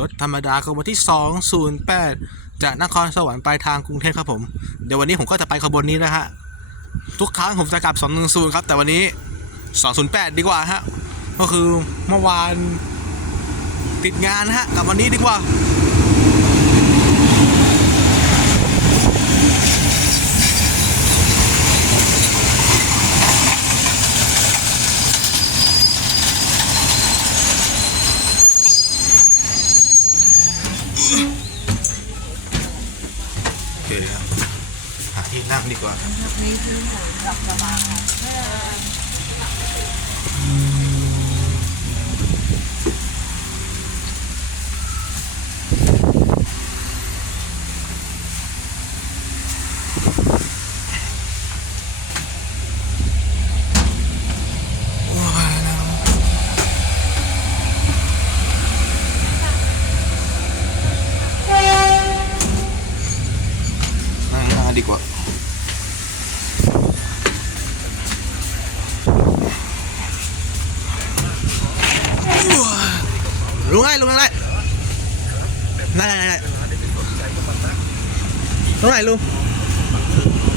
รถธรรมดาขบวนที่ 208 จากนครสวรรค์ไปทางกรุงเทพครับผม เดี๋ยววันนี้ผมก็จะไปขบวนนี้นะฮะ ทุกครั้งผมจะกลับ 210 ครับ แต่วันนี้ 208 ดีกว่าฮะ ก็คือเมื่อวานติดงานนะฮะกลับวันนี้ดีกว่า โอเคครับหาที่นั่งดีกว่านี่คือหมูกับกระบะ โอ้ยนะ นั่งหน้ดีกว่าลุงไงลุงไงนั่นนั่นนั่นเท่าไหร่ลุง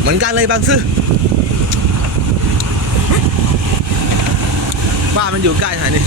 เหมือนกันเลยบางซื่อบ้านมันอยู่ใกล้ขนาดนี้